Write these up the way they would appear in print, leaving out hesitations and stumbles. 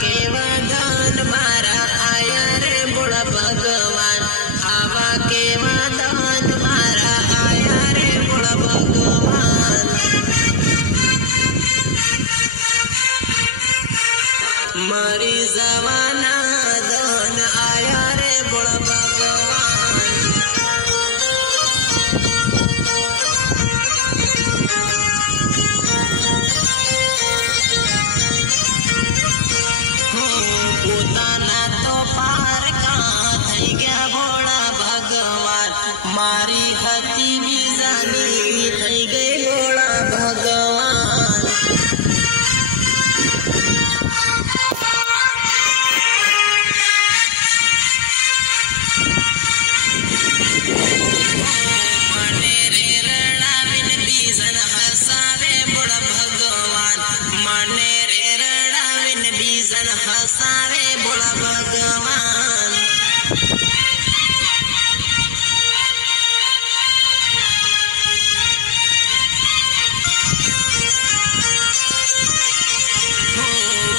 केवा दान मारा आया रे बोला भगवान, आवा केवा दान मारा आया रे बोला भगवान। मारी जवाना दान आया रे बोला भगवान। पोताना तो पार का थई गया बोला भगवान, मारी हती बीजानी थई गई बोला भगवान। मने रे रड़ाविन बीजन हसावे बोला भगवान, मने रे रड़ाविन बीजन हसावे बोला भगवान।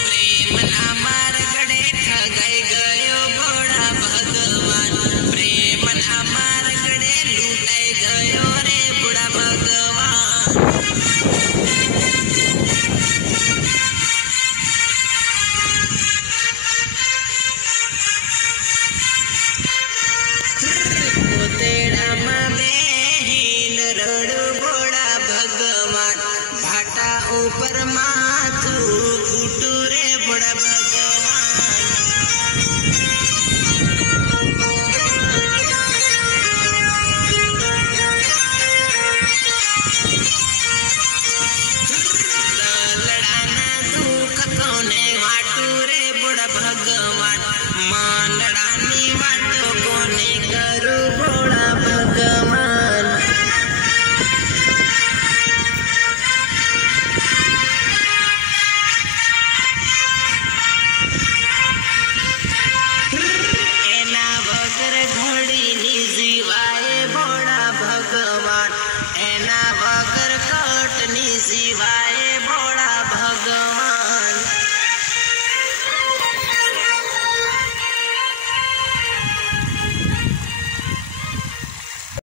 प्रेम ना मार गड़े ठगाई गयो बोला भगवान, प्रेम ना मार गड़े लूटाई गयो रे बोला भगवान। पोतेड़ा में बेहीन रड़ू बोला भगवान, भाटा ऊपर माथू फूटू रे बोला भगवान।